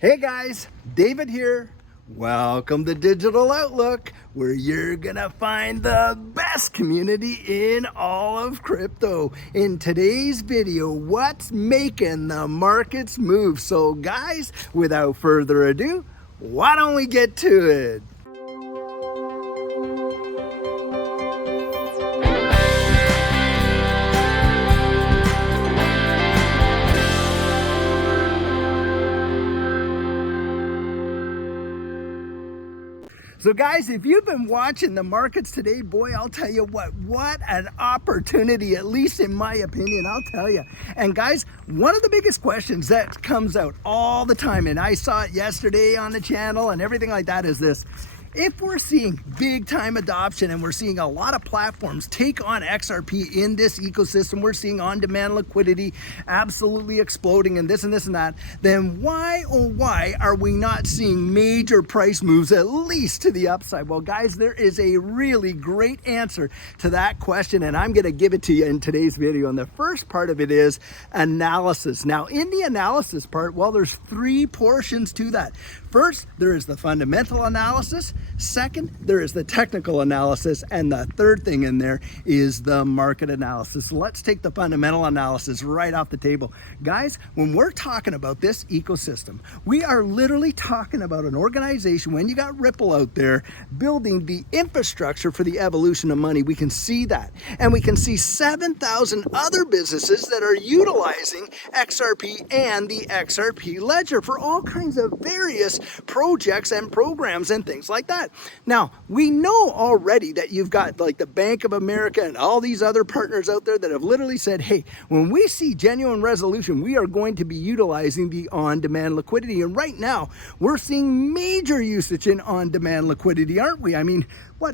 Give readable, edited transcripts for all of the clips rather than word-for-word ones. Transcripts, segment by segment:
Hey guys, David here. Welcome to Digital Outlook, where you're gonna find the best community in all of crypto. In today's video, what's making the markets move? So guys, without further ado, why don't we get to it? So guys, if you've been watching the markets today, boy, I'll tell you what an opportunity, at least in my opinion, I'll tell you. And guys, one of the biggest questions that comes out all the time, and I saw it yesterday on the channel and everything like that, is this. If we're seeing big time adoption and we're seeing a lot of platforms take on XRP in this ecosystem, we're seeing on-demand liquidity absolutely exploding and this and that, then why, oh why, are we not seeing major price moves, at least to the upside? Well, guys, there is a really great answer to that question, and I'm going to give it to you in today's video. And the first part of it is analysis. Now, in the analysis part, well, there's three portions to that. First, there is the fundamental analysis. Second, there is the technical analysis. And the third thing in there is the market analysis. So let's take the fundamental analysis right off the table. Guys, when we're talking about this ecosystem, we are literally talking about an organization, when you got Ripple out there building the infrastructure for the evolution of money. We can see that. And we can see 7,000 other businesses that are utilizing XRP and the XRP ledger for all kinds of various projects and programs and things like that. Now, we know already that you've got like the Bank of America and all these other partners out there that have literally said, hey, when we see genuine resolution, we are going to be utilizing the on-demand liquidity. And right now, we're seeing major usage in on-demand liquidity, aren't we? I mean,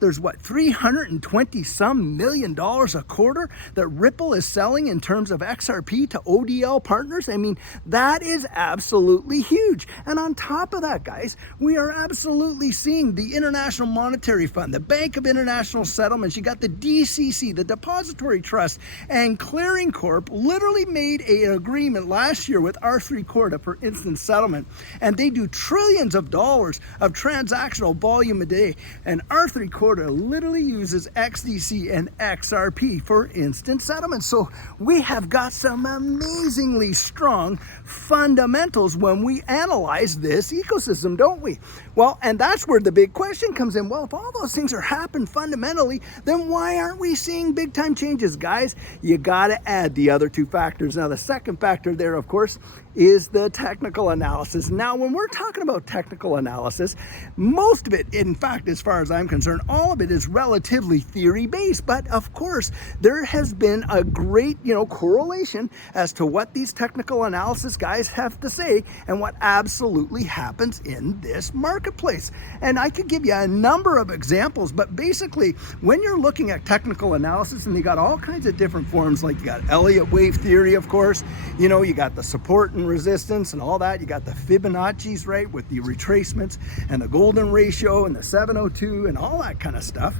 there's 320 some million dollars a quarter that Ripple is selling in terms of XRP to ODL partners. I mean, that is absolutely huge. And on top of that, guys, we are absolutely seeing the International Monetary Fund, the Bank of International Settlements, you got the DCC, the Depository Trust, and Clearing Corp literally made an agreement last year with R3 Corda for instant settlement. And they do trillions of dollars of transactional volume a day. And R3 Corda literally uses XDC and XRP for instant settlement. So we have got some amazingly strong fundamentals when we analyze this ecosystem, don't we? Well, and that's where the big question comes in. Well, if all those things are happening fundamentally, then why aren't we seeing big time changes, guys? You got to add the other two factors. Now, the second factor there, of course, is the technical analysis. Now, when we're talking about technical analysis, most of it, in fact, as far as I'm concerned, all of it is relatively theory-based. But of course, there has been a great, correlation as to what these technical analysis guys have to say and what absolutely happens in this marketplace. And I could give you a number of examples, but basically, when you're looking at technical analysis, and you got all kinds of different forms, like you got Elliott wave theory, of course, you got the support and resistance and all that. You got the Fibonacci's, right, with the retracements and the golden ratio and the 702 and all that kind of stuff.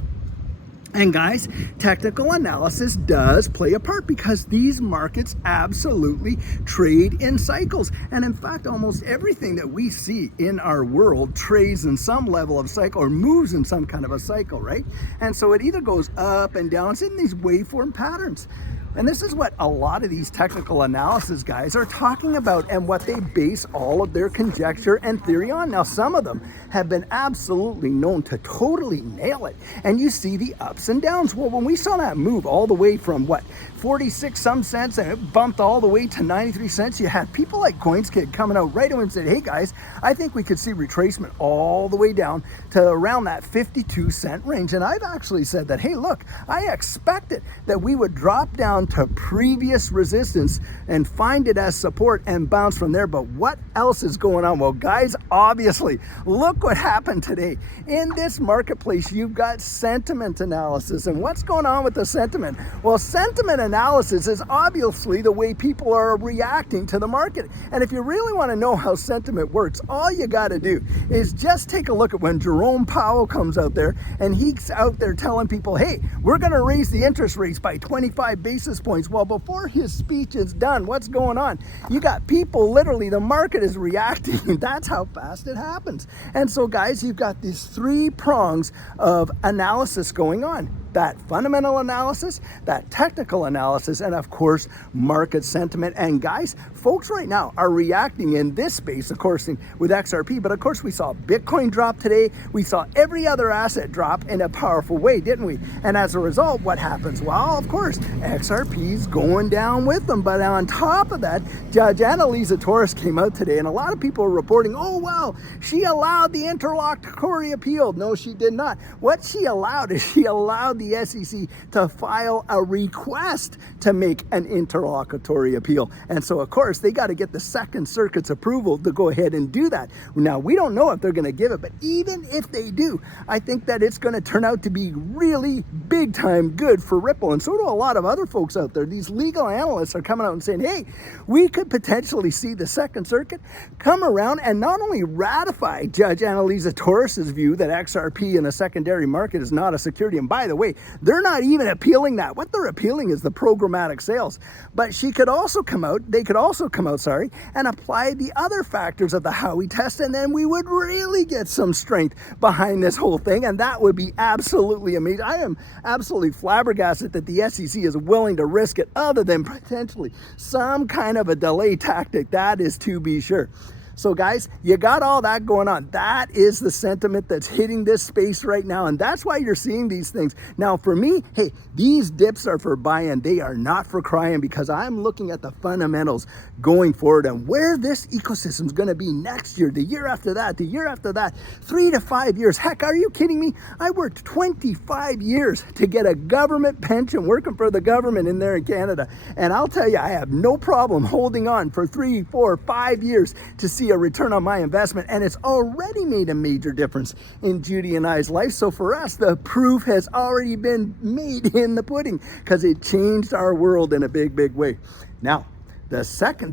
And guys, technical analysis does play a part because these markets absolutely trade in cycles. And in fact, almost everything that we see in our world trades in some level of cycle or moves in some kind of a cycle, right? And so it either goes up and down. It's in these waveform patterns. And this is what a lot of these technical analysis guys are talking about and what they base all of their conjecture and theory on. Now, some of them have been absolutely known to totally nail it. And you see the ups and downs. Well, when we saw that move all the way from 46 some cents, and it bumped all the way to 93 cents, you had people like CoinsKid coming out right away and said, hey guys, I think we could see retracement all the way down to around that 52 cent range. And I've actually said that, hey, look, I expected that we would drop down to previous resistance and find it as support and bounce from there. But what else is going on? Well, guys, obviously, look what happened today. In this marketplace, you've got sentiment analysis. And what's going on with the sentiment? Well, sentiment analysis is obviously the way people are reacting to the market. And if you really want to know how sentiment works, all you got to do is just take a look at when Jerome Powell comes out there and he's out there telling people, hey, we're going to raise the interest rates by 25 basis basis points. Well, before his speech is done, what's going on? You got people, literally, the market is reacting. That's how fast it happens. And so, guys, you've got these three prongs of analysis going on. That fundamental analysis, that technical analysis, and of course, market sentiment. And guys, folks right now are reacting in this space, of course, with XRP. But of course, we saw Bitcoin drop today. We saw every other asset drop in a powerful way, didn't we? And as a result, what happens? Well, of course, XRP's going down with them. But on top of that, Judge Annalisa Torres came out today, and a lot of people are reporting, oh, well, she allowed the interlocutory appeal. No, she did not. What she allowed is she allowed the SEC to file a request to make an interlocutory appeal. And so, of course, they got to get the Second Circuit's approval to go ahead and do that. Now, we don't know if they're going to give it, but even if they do, I think that it's going to turn out to be really big time good for Ripple. And so do a lot of other folks out there. These legal analysts are coming out and saying, hey, we could potentially see the Second Circuit come around and not only ratify Judge Annalisa Torres's view that XRP in a secondary market is not a security. And by the way, they're not even appealing that. What they're appealing is the programmatic sales. But she could also come out, they could also come out, and apply the other factors of the Howey test, and then we would really get some strength behind this whole thing, and that would be absolutely amazing. I am absolutely flabbergasted that the SEC is willing to risk it, other than potentially some kind of a delay tactic. That is to be sure. So guys, you got all that going on. That is the sentiment that's hitting this space right now. And that's why you're seeing these things. Now for me, hey, these dips are for buying. They are not for crying, because I'm looking at the fundamentals going forward and where this ecosystem is going to be next year, the year after that, the year after that, 3 to 5 years. Heck, are you kidding me? I worked 25 years to get a government pension working for the government in there in Canada. And I'll tell you, I have no problem holding on for 3, 4, 5 years to see a return on my investment, and it's already made a major difference in Judy and I's life. So for us, the proof has already been made in the pudding, because it changed our world in a big, big way. Now, the second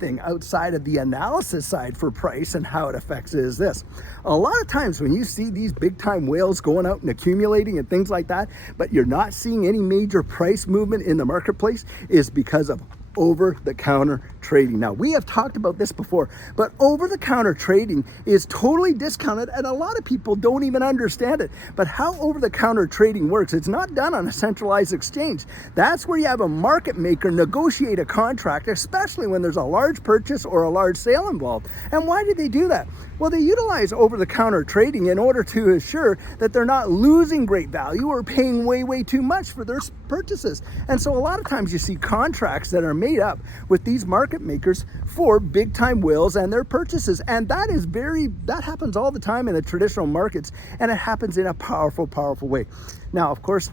thing outside of the analysis side for price and how it affects it is this. A lot of times when you see these big time whales going out and accumulating and things like that, but you're not seeing any major price movement in the marketplace, is because of over-the-counter trading. Now, we have talked about this before, but over-the-counter trading is totally discounted, and a lot of people don't even understand it. But how over-the-counter trading works, it's not done on a centralized exchange. That's where you have a market maker negotiate a contract, especially when there's a large purchase or a large sale involved. And why do they do that? Well, they utilize over-the-counter trading in order to assure that they're not losing great value or paying way, way too much for their purchases. And so a lot of times you see contracts that are made up with these market makers for big time whales and their purchases. And that happens all the time in the traditional markets, and it happens in a powerful, powerful way. Now, of course,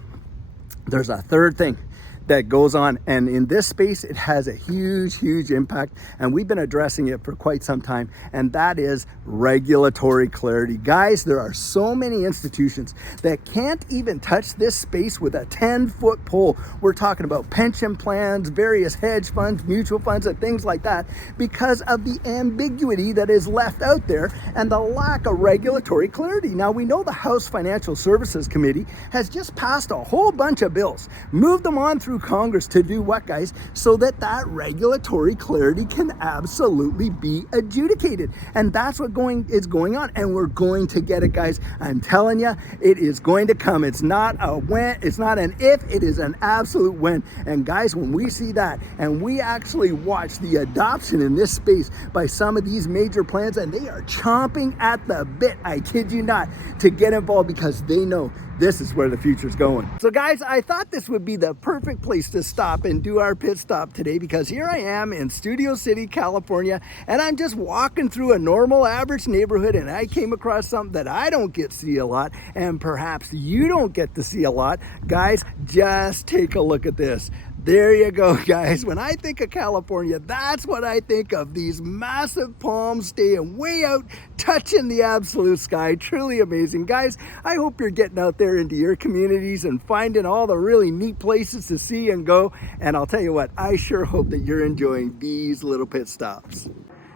there's a third thing that goes on, and in this space it has a huge impact, and we've been addressing it for quite some time, and that is regulatory clarity. Guys, there are so many institutions that can't even touch this space with a 10-foot pole. We're talking about pension plans, various hedge funds, mutual funds, and things like that, because of the ambiguity that is left out there and the lack of regulatory clarity. Now, we know the House Financial Services Committee has just passed a whole bunch of bills, moved them on through Congress to do what, guys? So that regulatory clarity can absolutely be adjudicated. And that's what is going on, and we're going to get it, guys. I'm telling you, it is going to come. It's not a when, it's not an if, it is an absolute when. And guys, when we see that and we actually watch the adoption in this space by some of these major plans, and they are chomping at the bit, I kid you not, to get involved, because they know this is where the future's going. So guys, I thought this would be the perfect place to stop and do our pit stop today, because here I am in Studio City, California, and I'm just walking through a normal average neighborhood, and I came across something that I don't get to see a lot, and perhaps you don't get to see a lot. Guys, just take a look at this. There you go, guys. When I think of California, that's what I think of. These massive palms staying way out, touching the absolute sky. Truly amazing. Guys, I hope you're getting out there into your communities and finding all the really neat places to see and go. And I'll tell you what, I sure hope that you're enjoying these little pit stops.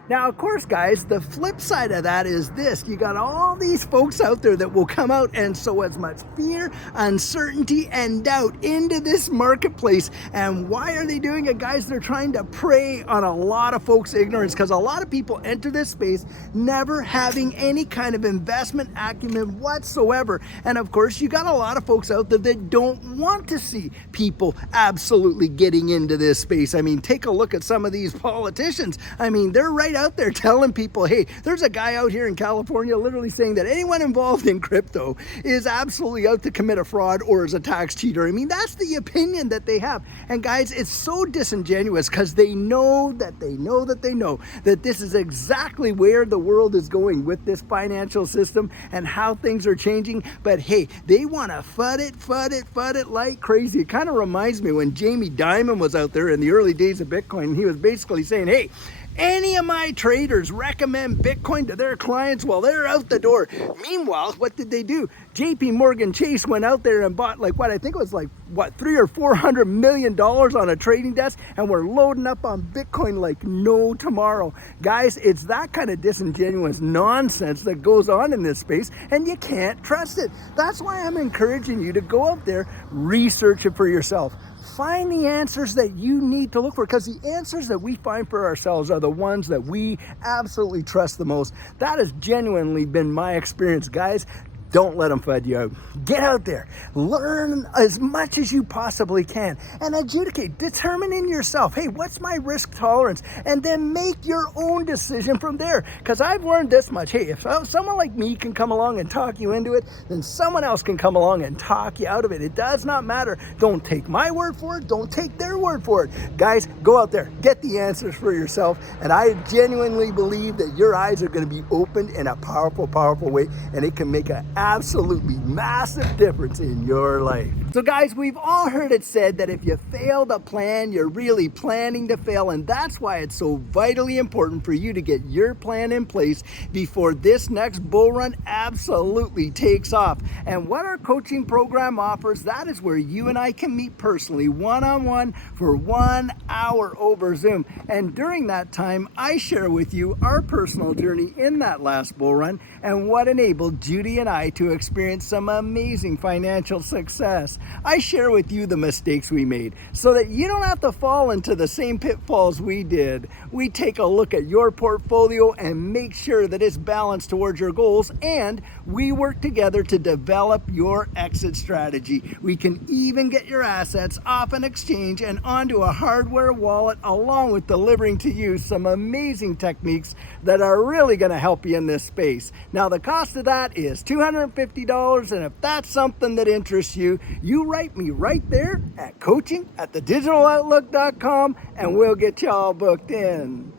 Now, of course, guys, the flip side of that is this. You got all these folks out there that will come out and sow as much fear, uncertainty, and doubt into this marketplace. And why are they doing it, guys? They're trying to prey on a lot of folks' ignorance, because a lot of people enter this space never having any kind of investment acumen whatsoever. And of course, you got a lot of folks out there that don't want to see people absolutely getting into this space. I mean, take a look at some of these politicians. I mean, they're right out there telling people, hey, there's a guy out here in California literally saying that anyone involved in crypto is absolutely out to commit a fraud or is a tax cheater. I mean, that's the opinion that they have. And guys, it's so disingenuous, because they know that this is exactly where the world is going with this financial system and how things are changing. But hey, they want to FUD it like crazy. It kind of reminds me when Jamie Dimon was out there in the early days of Bitcoin. He was basically saying, hey, any of my traders recommend Bitcoin to their clients while they're out the door. Meanwhile, what did they do? JP Morgan Chase went out there and bought $300 or $400 million on a trading desk, and we're loading up on Bitcoin like no tomorrow. Guys, it's that kind of disingenuous nonsense that goes on in this space, and you can't trust it. That's why I'm encouraging you to go out there, research it for yourself. Find the answers that you need to look for, because the answers that we find for ourselves are the ones that we absolutely trust the most. That has genuinely been my experience, guys. Don't let them FUD you out. Get out there, learn as much as you possibly can, and adjudicate, determine in yourself, hey, what's my risk tolerance? And then make your own decision from there. Because I've learned this much. Hey, if someone like me can come along and talk you into it, then someone else can come along and talk you out of it. It does not matter. Don't take my word for it. Don't take their word for it. Guys, go out there, get the answers for yourself. And I genuinely believe that your eyes are going to be opened in a powerful, powerful way, and it can make an absolutely massive difference in your life. So guys, we've all heard it said that if you fail to plan, you're really planning to fail. And that's why it's so vitally important for you to get your plan in place before this next bull run absolutely takes off. And what our coaching program offers, that is where you and I can meet personally, one-on-one, for 1 hour over Zoom. And during that time, I share with you our personal journey in that last bull run and what enabled Judy and I to experience some amazing financial success. I share with you the mistakes we made so that you don't have to fall into the same pitfalls we did. We take a look at your portfolio and make sure that it's balanced towards your goals, and we work together to develop your exit strategy. We can even get your assets off an exchange and onto a hardware wallet, along with delivering to you some amazing techniques that are really going to help you in this space. Now, the cost of that is $250, and if that's something that interests you, you write me right there at coaching@thedigitaloutlook.com, and we'll get you all booked in.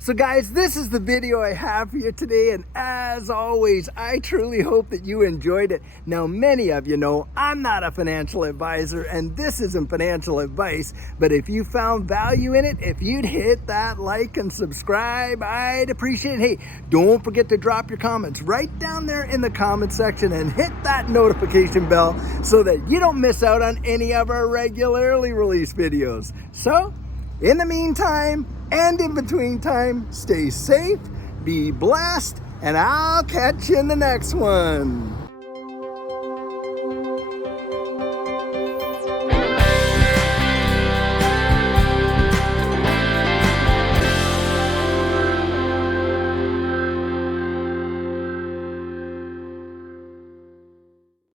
So guys, this is the video I have for you today, and as always, I truly hope that you enjoyed it. Now, many of you know I'm not a financial advisor, and this isn't financial advice, but if you found value in it, if you'd hit that like and subscribe, I'd appreciate it. Hey, don't forget to drop your comments right down there in the comment section, and hit that notification bell so that you don't miss out on any of our regularly released videos. So, in the meantime, and in between time, stay safe, be blessed, and I'll catch you in the next one.